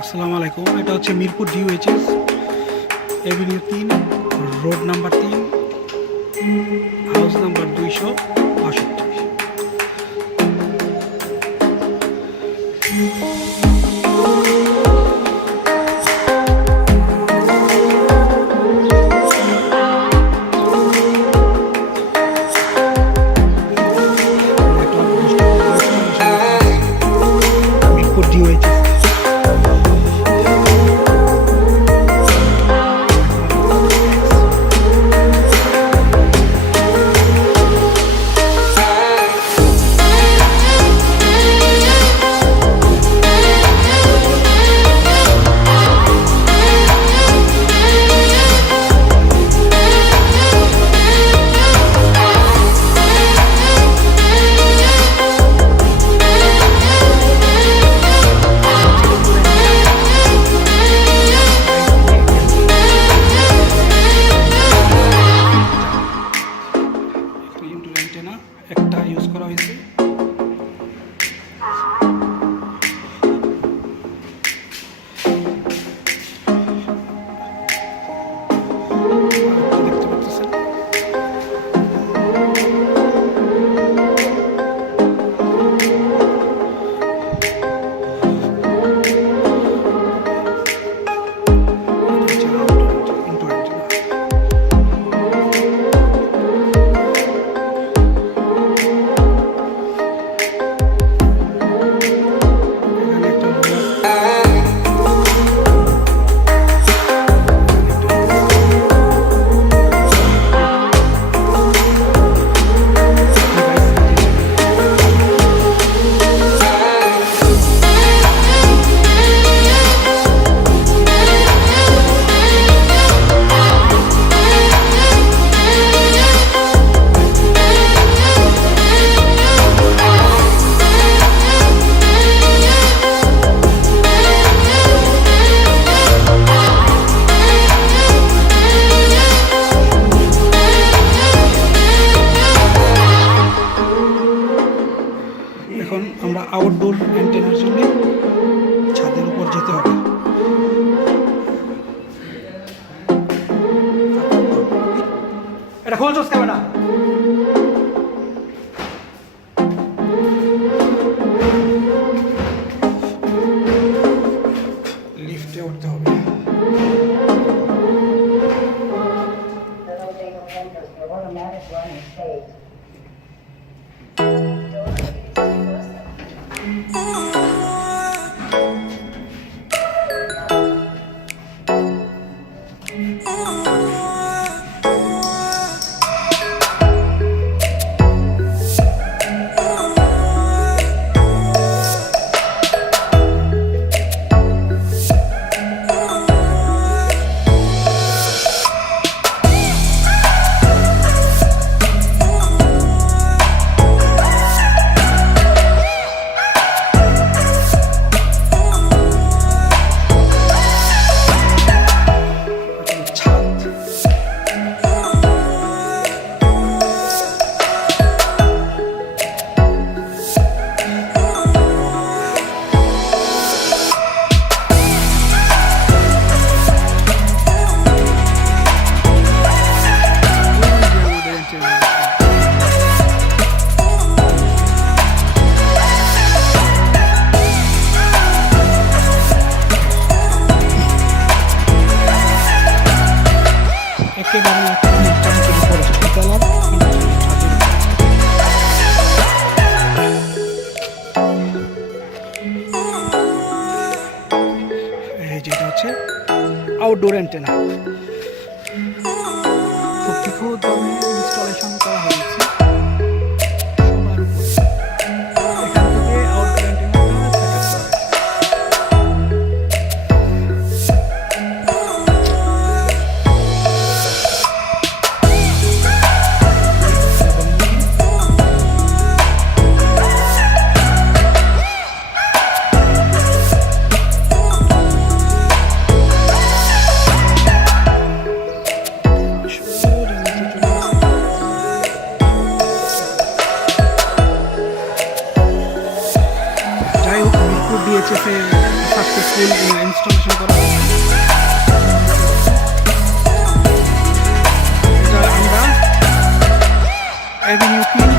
আসসালামু আলাইকুম। এটা হচ্ছে Mirpur DOHS Avenue 3, road number 3, house number 262। Mirpur DOHS antenna একটা ইউজ করা হয়েছে। দেখতে পাচ্ছেন এখন আমরা আউটডোর অ্যান্টেনার জন্য ছাদের উপর যেতে হবে। এটা খুলছস কেন না? লিফটে উঠতে হবে। একেবারে চামচের উপরে ছাদতলার এই যেটা হচ্ছে আউটডোর অ্যান্টেনা। খুব নিখুঁতভাবে ইনস্টলেশন করা হয়েছে। ওয়াইফাই সাকসেসফুল ইনস্টলেশন করা হয়েছে। এটা আমরা অ্যাভিনিউ 3